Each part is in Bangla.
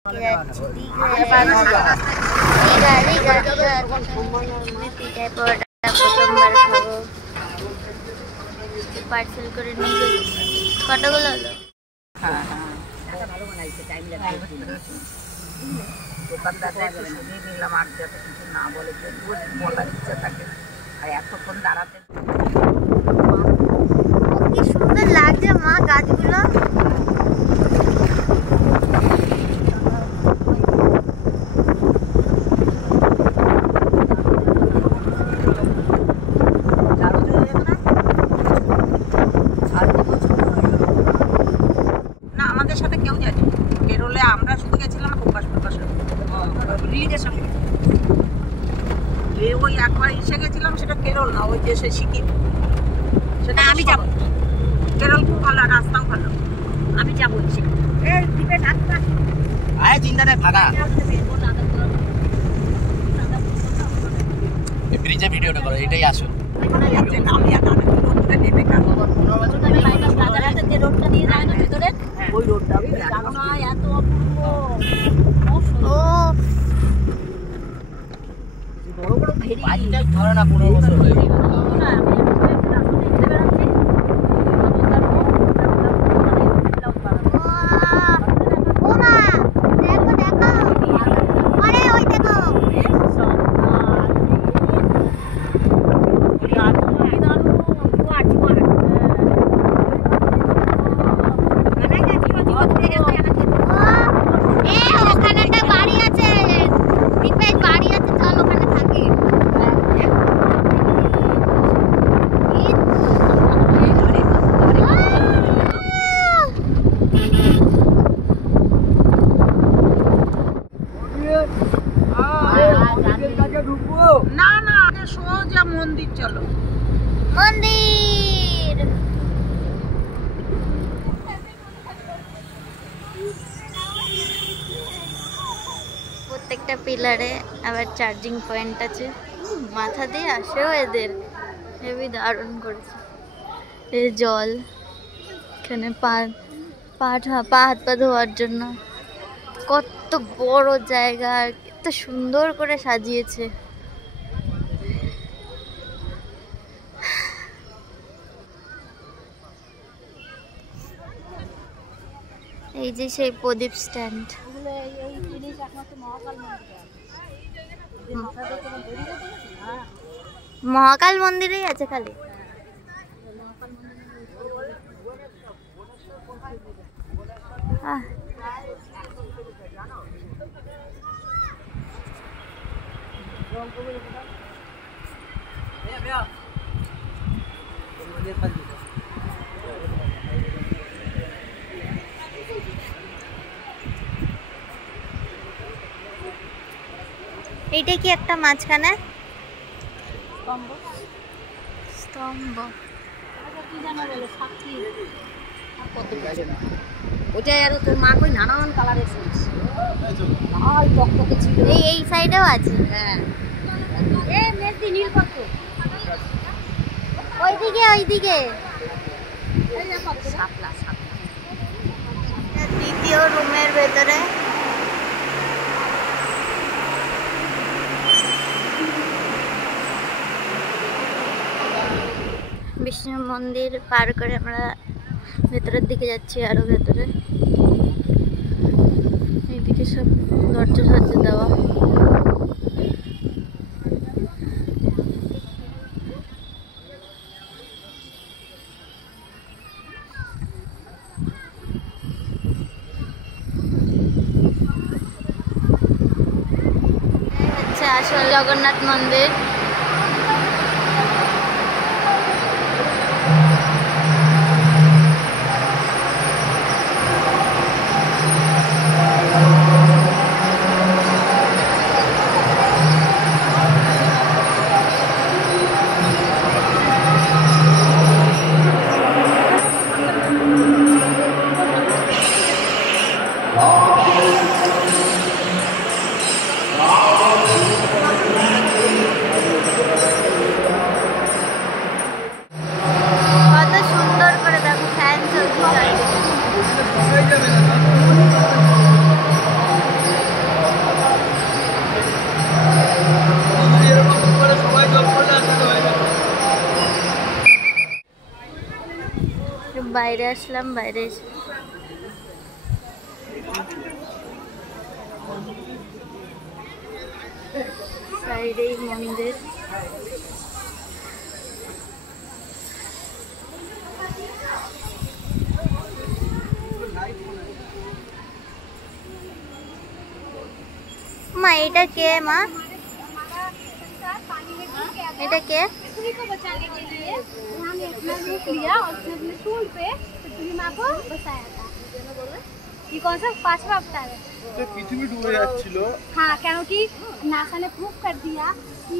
প্রথমবার খাবো, পার্সেল করে নিয়ে যাচ্ছি। কতগুলো হলো? দোকানদারদের শুনিয়ে নিলাম, আর যাতে কিছু না বলে, বলার ইচ্ছা থাকে। আর এতক্ষণ দাঁড়াতে কি সুন্দর লাগছে মা গাছগুলো। না, আমাদের সাথে কেউ যায়নি। কেরলে আমরা শুধু গেছিলাম রিলিজের সঙ্গে। ওই একবার এসে গেছিলাম, সেটা কেরল না, ওই যে সিকিম। সেটা আমি যাবো। কেরল খুব ভালো, রাস্তাও ভালো। আমি যাবো ব্রিজে ভিডিওটা করো, এটাই আসল। ওই রোডটা এত অপূর্ব, বড় বড় ভেরি ধরে না 15 বছর হয়ে গেল। না না, সোজা মন্দির চলো। মন্দির প্রত্যেকটা পিলারে আবার চার্জিং পয়েন্ট আছে। মাথা দিয়ে আসেও এদের, হেবি দারুণ করেছে। এই জল এখানে পা হাত পা ধোয়ার জন্য। কত বড় জায়গা, কত সুন্দর করে সাজিয়েছে। এই যে সেই প্রদীপ স্ট্যান্ড। মহাকাল মন্দিরেই আছে খালি। এইটা কি একটা মাঝখানে স্তম্ভ? ওটাই আর তোর মা কই নানান কালারের ফুল, লাল টকটকে ছিল। এই সাইডেও আছে। হ্যাঁ, এই মেহেদি নীলপত্র, ওইদিকে দ্বিতীয় রুমের ভেতরে বিষ্ণু মন্দির পার করে আমরা ভেতরের দিকে যাচ্ছি, আরো ভেতরে। এইদিকে সব দরজা দেওয়া। আচ্ছা, আসল জগন্নাথ মন্দির। আসলাম বাইরে এসে। সাইডেই মন্দির। মা এটা কে? মা এটা কে? तुझी को बचाने के लिए हमने अपना रूप लिया और फिर अपने सूल पे तुझी माँ को बसाया था। ये कौन सा 5वां अवतार है? तो पृथ्वी डूबे যাচ্ছিল। हाँ, क्योंकि नासा ने प्रूव कर दिया कि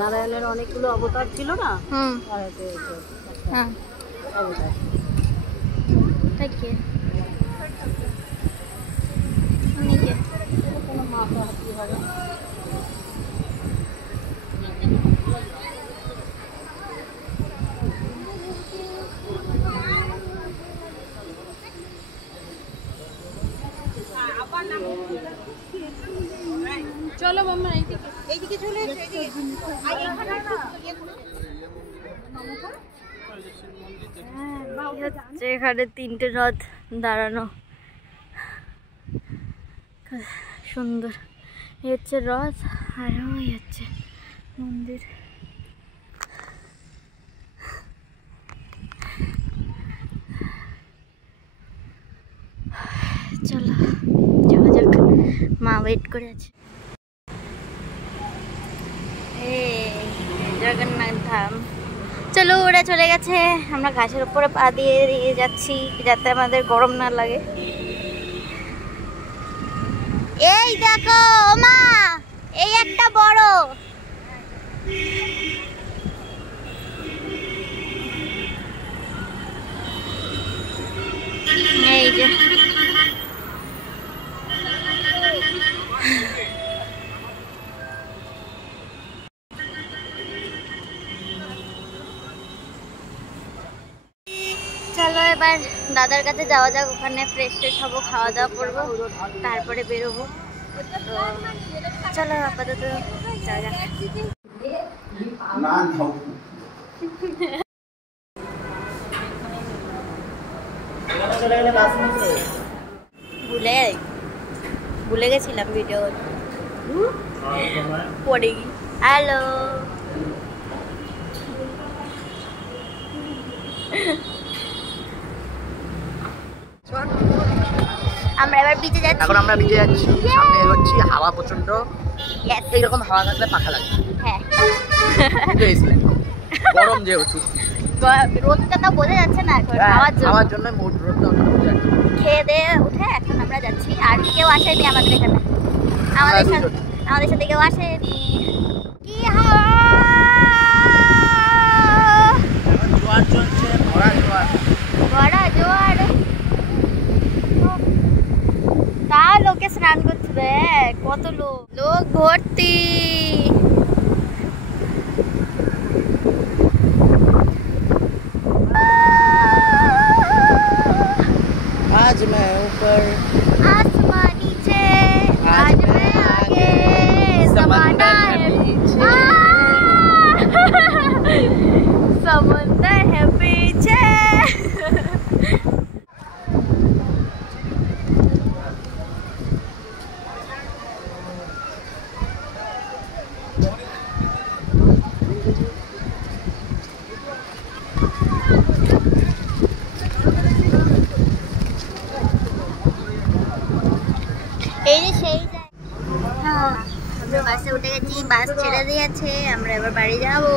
নারায়ণের অনেকগুলো অবতার ছিল না? হ্যাঁ ঠিক আছে। নিচে কোনো মাথা হাতি হবে। चलो मम्मा এইদিকে চলে এসো, এইদিকে। আর এখানে না এখানে 3টে রথ দাঁড়ানো, সুন্দর। এই হচ্ছে রথ আর ওই হচ্ছে মন্দির। চলো যাওয়া যাক, মা ওয়েট করে আছে। জগন্নাথ ধাম। চলো ওরা চলে গেছে, আমরা ঘাসের উপরে পা দিয়ে দিয়ে যাচ্ছি যাতে আমাদের গরম না লাগে। এই দেখো মা, এই একটা বড় এই যে চলো এবার দাদার কাছে যাওয়া যাক, ওখানে ফ্রেশ ট্রেশ হবো, খাওয়া দাওয়া করবো, তারপরে বেরোবো। তো চলো আপাতত যাওয়া যাক। না নাও ভুলে গেছিলাম ভিডিও পড়ে গি। হ্যালো আমরা এবার বিচে যাচ্ছি। এখন আমরা বিচে যাচ্ছি, সামনে এগোচ্ছি, হাওয়া প্রচন্ড। এইরকম হাওয়া থাকলে পাখা লাগে। হ্যাঁ গরম যেহেতু রোদটা তো বোঝা যাচ্ছে না এখন, খাওয়ার জন্য রোদটা বোঝা যাচ্ছে। খেয়ে দিয়ে উঠে এখন আমরা যাচ্ছি। আর কেউ আসেনি আমাদের এখানে, আমাদের সাথে কেউ আসেনি। কি হাওয়া, জোয়ার চলছে, ভরা জোয়ার। বড় জোয়ার। তা লোকে স্নান করছে, দেখ কত লোক ভর্তি। आज मैं ऊपर आसमान नीचे, आज मैं आगे, ज़माना है पीछे, समंदर है पीछे। এই যে সেই হ্যাঁ, আমরা বাসে উঠে গেছি, বাস ছেড়ে দিয়েছে, আমরা এবার বাড়ি যাবো।